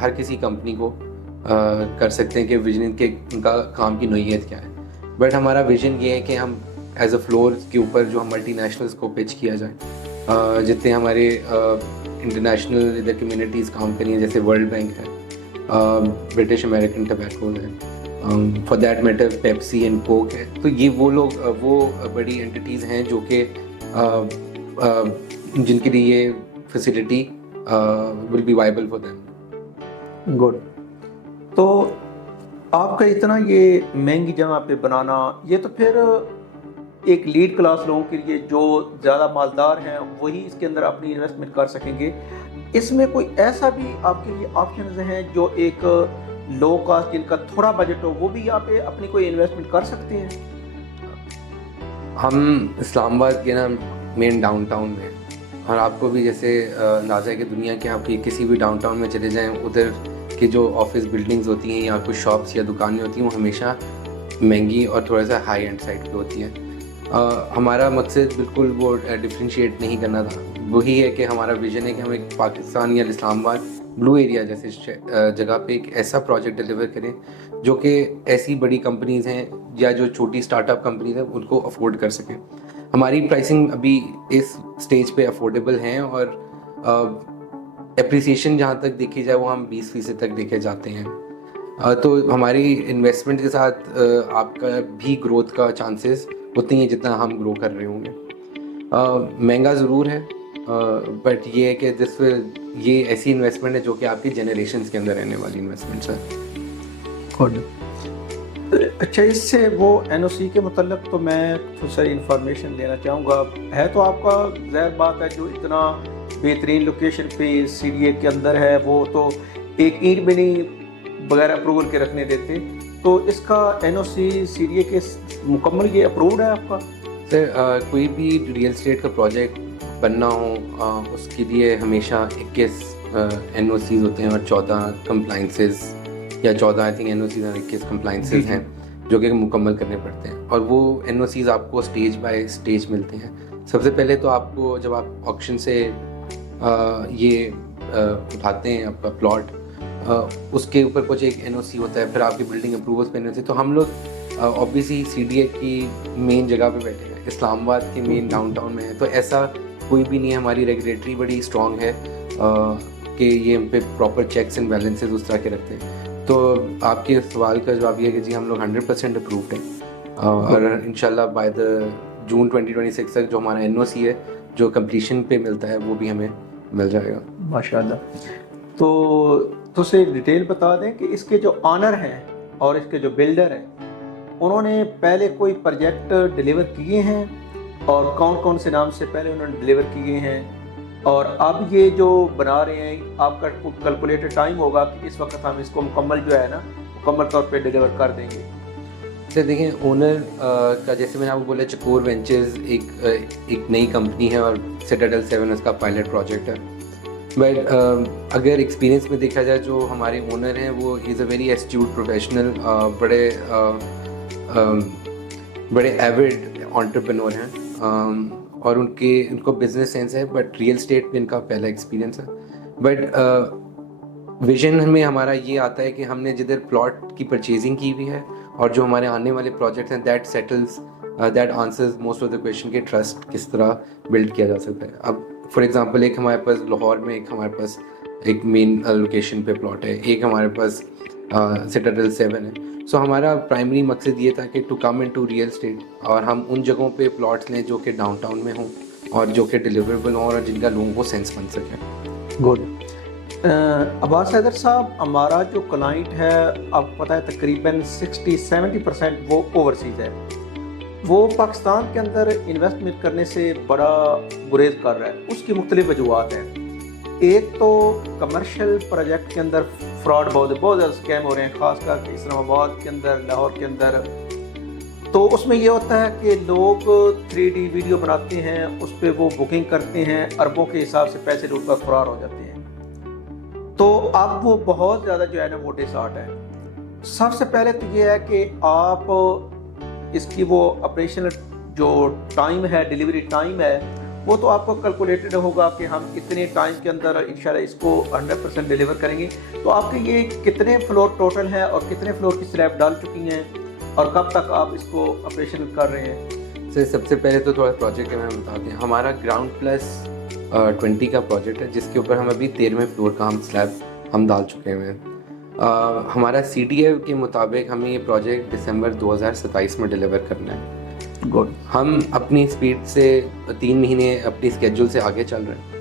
ہر کسی کمپنی کو کر سکتے ہیں کہ ویژن کے ان کا کام کی نوعیت کیا ہے، بٹ ہمارا ویژن یہ ہے کہ ہم ایز اے فلور کے اوپر جو ہم ملٹی نیشنلس کو پچ کیا جائے، جتنے ہمارے انٹرنیشنل ادھر کمیونٹیز کام کری ہیں، جیسے ورلڈ بینک ہے، برٹش امریکن ٹبیکو ہے، for that matter Pepsi and Coke ہے، تو یہ وہ لوگ وہ بڑی انٹیٹیز ہیں جو کہ جن کے لیے یہ facility will be viable for them. Good. تو آپ کا اتنا یہ مہنگی جگہ پہ بنانا، یہ تو پھر ایک لیڈ کلاس لوگوں کے لیے جو زیادہ مالدار ہیں وہی اس کے اندر اپنی انویسٹمنٹ کر سکیں گے. اس میں کوئی ایسا بھی آپ کے لیے آپشنز ہیں جو ایک لو کاسٹ جن کا تھوڑا بجٹ ہو وہ بھی یہاں پہ اپنی کوئی انویسٹمنٹ کر سکتے ہیں؟ ہم اسلام آباد کے نا مین ڈاؤن ٹاؤن میں، اور آپ کو بھی جیسے اندازہ ہے کہ دنیا کے آپ کسی بھی ڈاؤن ٹاؤن میں چلے جائیں، ادھر کی جو آفس بلڈنگز ہوتی ہیں یا کچھ شاپس یا دکانیں ہوتی ہیں وہ ہمیشہ مہنگی اور تھوڑا سا ہائی اینڈ سائڈ پہ ہوتی ہیں. ہمارا مقصد بالکل وہ ڈفرینشیٹ نہیں کرنا تھا، وہی ہے کہ ہمارا ویژن ہے کہ ہم ایک پاکستان یا اسلام آباد بلو ایریا جیسے جگہ پہ ایک ایسا پروجیکٹ ڈیلیور کریں جو کہ ایسی بڑی کمپنیز ہیں یا جو چھوٹی اسٹارٹ اپ کمپنیز ہیں ان کو افورڈ کر سکیں. ہماری پرائسنگ ابھی اس سٹیج پہ افورڈیبل ہیں، اور اپریسیشن جہاں تک دیکھی جائے وہ ہم 20% تک دیکھے جاتے ہیں. تو ہماری انویسٹمنٹ کے ساتھ آپ کا بھی گروتھ کا چانسز اتنی ہیں جتنا ہم گرو کر رہے ہوں گے. مہنگا ضرور ہے، بٹ یہ ہے کہ یہ ایسی انویسٹمنٹ ہے جو کہ آپ کی جنریشنز کے اندر رہنے والی انویسٹمنٹس ہے. اچھا، اس سے وہ این او سی کے متعلق تو میں تھوڑی ساری انفارمیشن لینا چاہوں گا. ہے تو آپ کا ظاہر بات ہے جو اتنا بہترین لوکیشن پہ سی ڈی اے کے اندر ہے وہ تو ایک اینٹ بھی نہیں بغیر اپروول کے رکھنے دیتے، تو اس کا N O C C D A کے مکمل یہ اپرووڈ ہے آپ کا؟ سر کوئی بھی ریئل اسٹیٹ کا پروجیکٹ بننا ہو اس کے لیے ہمیشہ 21 این او سیز ہوتے ہیں اور 14 کمپلائنسز یا 14 I think N O Cs اور 21 کمپلائنسز ہیں جو کہ مکمل کرنے پڑتے ہیں. اور وہ این او سیز آپ کو اسٹیج بائی اسٹیج ملتے ہیں. سب سے پہلے تو آپ کو جب آپ آکشن سے یہ اٹھاتے ہیں آپ کا پلاٹ، اس کے اوپر کچھ ایک این او سی ہوتا ہے، پھر آپ کی بلڈنگ اپروولس پہ ہوتی ہے. تو ہم لوگ آبویسلی سی ڈی اے کی مین جگہ پہ بیٹھے ہیں، اسلام آباد کے مین ڈاؤن ٹاؤن میں ہے، تو ایسا کوئی بھی نہیں ہے. ہماری ریگولیٹری بڑی اسٹرانگ ہے کہ یہ ہم پہ پراپر چیکس اینڈ بیلنسز اس طرح کے رکھتے ہیں. تو آپ کے سوال کا جواب یہ ہے کہ جی ہم لوگ 100% اپرووڈ ہیں، اور انشاءاللہ بائی دا جون 2026 تک جو ہمارا این او سی ہے جو کمپلیشن پہ ملتا ہے وہ بھی ہمیں مل جائے گا ماشاءاللہ. تو سے ڈیٹیل بتا دیں کہ اس کے جو آنر ہیں اور اس کے جو بلڈر ہیں انہوں نے پہلے کوئی پروجیکٹ ڈیلیور کیے ہیں، اور کون کون سے نام سے پہلے انہوں نے ڈیلیور کیے ہیں، اور اب یہ جو بنا رہے ہیں آپ کا کیلکولیٹڈ ٹائم ہوگا کہ اس وقت ہم اس کو مکمل جو ہے نا مکمل طور پہ ڈیلیور کر دیں گے. سر دیکھیں، اونر کا جیسے میں نے آپ کو بولا چکور وینچرز ایک نئی کمپنی ہے اور سٹاڈل 7 اس کا پائلٹ پروجیکٹ ہے. بٹ اگر ایکسپیرینس میں دیکھا جائے جو ہمارے اونر ہیں وہ از اے ویری ایسٹیوٹ پروفیشنل، بڑے ایوڈ انٹرپرینور ہیں، اور ان کو بزنس سینس ہے، بٹ ریئل اسٹیٹ میں ان کا پہلا ایکسپیرینس ہے. بٹ ویژن میں ہمارا یہ آتا ہے کہ ہم نے جدھر پلاٹ کی پرچیزنگ کی ہوئی ہے اور جو ہمارے آنے والے پروجیکٹس ہیں that answers most of the question کہ ٹرسٹ کس طرح بلڈ کیا جا سکتا ہے. اب فار ایگزامپل ایک ہمارے پاس لاہور میں ہمارے پاس ایک مین لوکیشن پہ پلاٹ ہے، ایک ہمارے پاس سٹاڈل 7 ہے. سو ہمارا پرائمری مقصد یہ تھا کہ to come into real estate, اور ہم ان جگہوں پہ پلاٹس لیں جو کہ ڈاؤن ٹاؤن میں ہوں اور جو کہ ڈیلیوریبل ہوں اور جن کا لوگوں کو سینس بن سکے. گڈ. عباس حیدر صاحب، ہمارا جو کلائنٹ ہے آپ کو پتہ ہے تقریباً 60-70% وہ اوورسیز ہے. وہ پاکستان کے اندر انویسٹمنٹ کرنے سے بڑا گریز کر رہا ہے. اس کی مختلف وجوہات ہیں. ایک تو کمرشل پروجیکٹ کے اندر فراڈ بہت زیادہ اسکیم ہو رہے ہیں، خاص کر کے اسلام آباد کے اندر، لاہور کے اندر. تو اس میں یہ ہوتا ہے کہ لوگ 3D ویڈیو بناتے ہیں، اس پہ وہ بکنگ کرتے ہیں، اربوں کے حساب سے پیسے لوٹ کر فرار ہو جاتے ہیں. تو اب وہ بہت زیادہ جو ہے نا وہ ڈس آرٹ ہے. سب سے پہلے تو یہ ہے کہ آپ اس کی وہ آپریشنل جو ٹائم ہے، ڈیلیوری ٹائم ہے، وہ تو آپ کو کیلکولیٹڈ ہوگا کہ ہم اتنے ٹائم کے اندر انشاءاللہ اس کو 100% ڈیلیور کریں گے. تو آپ کے یہ کتنے فلور ٹوٹل ہیں اور کتنے فلور کی سلیب ڈال چکی ہیں اور کب تک آپ اس کو آپریشن کر رہے ہیں؟ سر سب سے پہلے تو تھوڑا پروجیکٹ کے بارے میں بتا دیں. ہمارا گراؤنڈ پلس 20 کا پروجیکٹ ہے جس کے اوپر ہم ابھی 13ویں فلور کا سلیب ہم ڈال چکے ہیں. ہمارا CDA کے مطابق ہمیں یہ پروجیکٹ دسمبر 2027 میں ڈیلیور کرنا ہے. گڈ. ہم اپنی اسپیڈ سے 3 مہینے اپنی اسکیجول سے آگے چل رہے ہیں,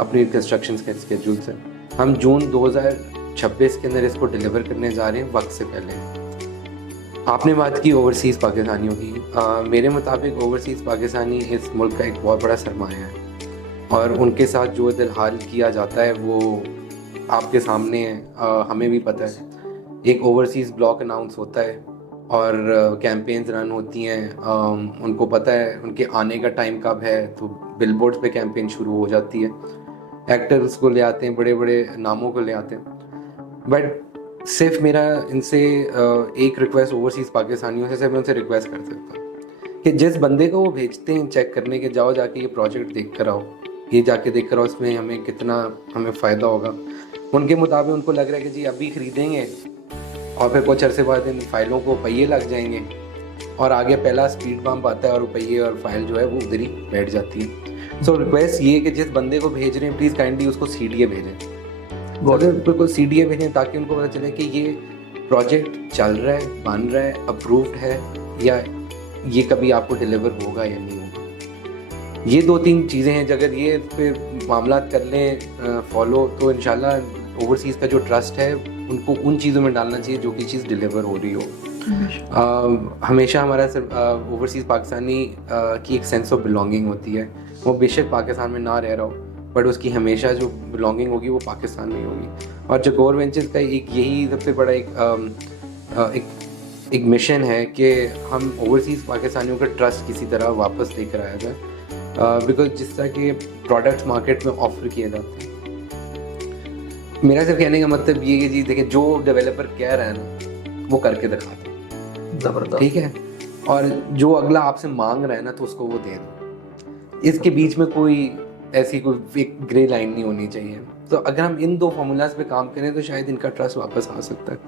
اپنی کنسٹرکشن کے اسکیجول سے. ہم جون 2026 کے اندر اس کو ڈیلیور کرنے جا رہے ہیں وقت سے پہلے. آپ نے بات کی اوورسیز پاکستانیوں کی. میرے مطابق اوورسیز پاکستانی اس ملک کا ایک بہت بڑا سرمایہ ہے اور ان کے ساتھ جو دلحال کیا جاتا ہے وہ آپ کے سامنے ہے. ہمیں بھی پتہ ہے ایک اوورسیز بلاک اناؤنس ہوتا ہے اور کیمپینز رن ہوتی ہیں. ان کو پتہ ہے ان کے آنے کا ٹائم کب ہے, تو بل بورڈز پہ کیمپین شروع ہو جاتی ہے. ایکٹرز کو لے آتے ہیں, بڑے بڑے ناموں کو لے آتے ہیں. بٹ صرف میرا ان سے ایک ریکویسٹ اوورسیز پاکستانیوں سے صرف میں ان سے ریکویسٹ کر سکتا ہوں کہ جس بندے کو وہ بھیجتے ہیں چیک کرنے کے, جاؤ جا کے یہ پروجیکٹ دیکھ کر آؤ, یہ جا کے دیکھ کر آؤ اس میں ہمیں کتنا ہمیں فائدہ ہوگا. ان کے مطابق ان کو لگ رہا ہے کہ جی ابھی خریدیں گے اور پھر کچھ عرصے بعد ان فائلوں کو پہیے لگ جائیں گے اور آگے پہلا اسپیڈ بمپ آتا ہے اور پہیے اور فائل جو ہے وہ ادھر ہی بیٹھ جاتی ہے. سو ریکویسٹ یہ ہے کہ جس بندے کو بھیج رہے ہیں پلیز کائنڈلی اس کو CDA بھیجیں. بالکل CDA بھیجیں تاکہ ان کو پتہ چلے کہ یہ پروجیکٹ چل رہا ہے, بن رہا ہے, اپرووڈ ہے, یا یہ کبھی آپ کو ڈیلیور ہوگا یا نہیں ہوگا. یہ 2-3 چیزیں ہیں. اگر یہ پہ معاملات کر لیں فالو, تو انشاءاللہ اوورسیز کا جو ٹرسٹ ہے ان کو ان چیزوں میں ڈالنا چاہیے جو کہ چیز ڈیلیور ہو رہی ہو. ہمیشہ ہمارا اوورسیز پاکستانی کی ایک سینس آف بلانگنگ ہوتی ہے. وہ بے شک پاکستان میں نہ رہ رہا ہو بٹ اس کی ہمیشہ جو بلانگنگ ہوگی وہ پاکستان میں ہوگی. اور جگور وینچرز کا ایک یہی سب سے بڑا ایک مشن ہے کہ ہم اوورسیز پاکستانیوں کا ٹرسٹ کسی طرح واپس لے کر آیا جائے. بیکاز جس طرح کے پروڈکٹس مارکیٹ میں آفر کیے جاتے ہیں, میرا صرف کہنے کا مطلب یہ کہ جی دیکھیں جو ڈیولپر کہہ رہا ہے نا وہ کر کے دکھاتا ہے, زبردست, ٹھیک ہے, اور جو اگلا آپ سے مانگ رہا ہے نا تو اس کو وہ دے دو. اس کے بیچ میں کوئی ایسی کوئی ایک گرے لائن نہیں ہونی چاہیے. تو اگر ہم ان 2 فارمولاز پہ کام کریں تو شاید ان کا ٹرسٹ واپس آ سکتا ہے.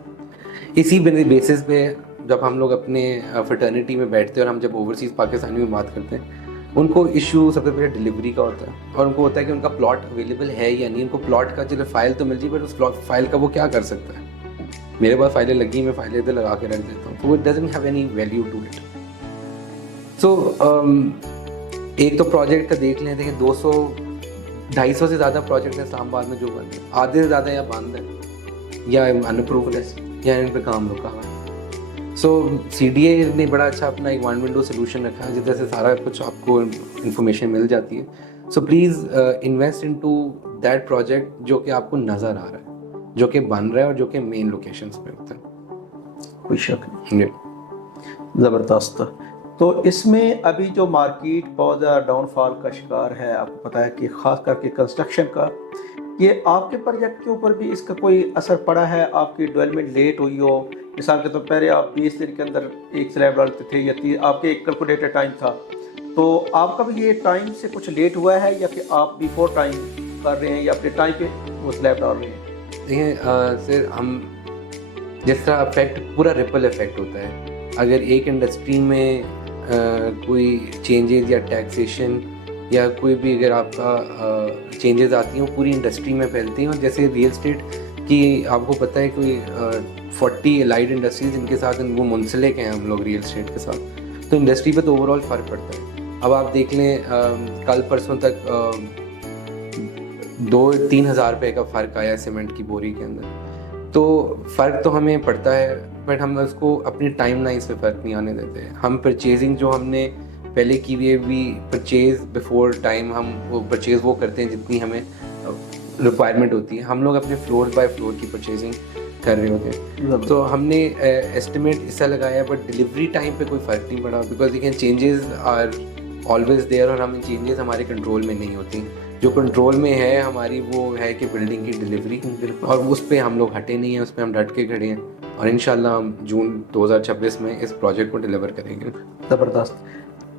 اسی بیسس پہ جب ہم لوگ اپنے فرٹرنیٹی میں بیٹھتے ہیں اور ہم جب اوورسیز پاکستانی میں بات کرتے ہیں, ان کو ایشو سب سے پہلے ڈلیوری کا ہوتا ہے اور ان کو ہوتا ہے کہ ان کا پلاٹ اویلیبل ہے یا نہیں. ان کو پلاٹ کا چلو فائل تو مل جائے بٹ اس فائل کا وہ کیا کر سکتا ہے. میرے پاس فائلیں لگی, میں فائلیں ادھر لگا کے رکھ دیتا ہوں, تو وہ doesn't have any value to it. So ایک تو پروجیکٹ کا دیکھ لیں, دیکھیں 200-250 سے زیادہ پروجیکٹ ہیں اسلام آباد میں جو بن رہے ہیں. آدھے سے زیادہ یا بند ہیں یا ان اپرووڈ ہے یا ان پہ کام رکا ہوا ہے. سو CDA نے بڑا اچھا اپنا ایک 1 ونڈو سولوشن رکھا ہے جس طرح سے سارا کچھ آپ کو انفارمیشن مل جاتی ہے. So please invest into that project جو کہ آپ کو نظر آ رہا ہے, جو کہ بن رہا ہے اور جو کہ مین لوکیشنس پہ ہوتا ہے. کوئی شک نہیں. زبردست. تو اس میں ابھی جو مارکیٹ بہت زیادہ ڈاؤن فال کا شکار ہے, آپ کو پتہ ہے کہ خاص کر کے کنسٹرکشن کا, یہ آپ کے پروجیکٹ کے اوپر بھی اس کا کوئی اثر پڑا ہے؟ آپ کی ڈیولپمنٹ لیٹ ہوئی ہو, مثال کے طور پہلے آپ 20 دن کے اندر ایک سلیب ڈالتے تھے یا آپ کے ایک کیلکولیٹر ٹائم تھا, تو آپ کا بھی یہ ٹائم سے کچھ لیٹ ہوا ہے یا کہ آپ بیفور ٹائم کر رہے ہیں یا اپنے ٹائم پہ وہ سلیب ڈال رہے ہیں؟ دیکھیں سر, ہم جس طرح افیکٹ پورا ریپل افیکٹ ہوتا ہے, اگر ایک انڈسٹری میں کوئی چینجز یا ٹیکسیشن یا کوئی بھی اگر آپ کا چینجز آتی ہیں وہ پوری انڈسٹری میں پھیلتی ہیں. اور جیسے ریئل اسٹیٹ کی آپ کو پتہ ہے کوئی 40 الائڈ انڈسٹریز جن کے ساتھ وہ منسلک ہیں ہم لوگ ریئل اسٹیٹ کے ساتھ, تو انڈسٹری پہ تو اوور آل فرق پڑتا ہے. اب آپ دیکھ لیں کل پرسوں تک 2-3 ہزار روپے کا فرق آیا سیمنٹ کی بوری کے اندر. تو فرق تو ہمیں پڑتا ہے بٹ ہم اس کو اپنی ٹائم لائنس پہ فرق نہیں آنے دیتے. ہم پرچیزنگ جو ہم نے پہلے کی ہوئی ہے بھی پرچیز بیفور ٹائم, ہم وہ پرچیز وہ کرتے ہیں جتنی ہمیں ریکوائرمنٹ ہوتی ہے. ہم لوگ اپنے فلور بائی فلور کی پرچیزنگ کر رہے ہوتے ہیں. تو ہم نے ایسٹیمیٹ ایسا لگایا بٹ ڈلیوری ٹائم پہ کوئی فرق نہیں پڑا بیکاز دیکھیں چینجز آر آلویز دیئر اور ہم چینجز ہمارے کنٹرول میں نہیں ہوتی. جو کنٹرول میں ہے ہماری وہ ہے کہ بلڈنگ کی ڈلیوری, اور اس پہ ہم لوگ ہٹے نہیں ہیں, اس پہ ہم ڈٹ کے کھڑے ہیں اور انشاءاللہ ہم جون 2026 میں اس پروجیکٹ کو ڈلیور کریں گے. زبردست.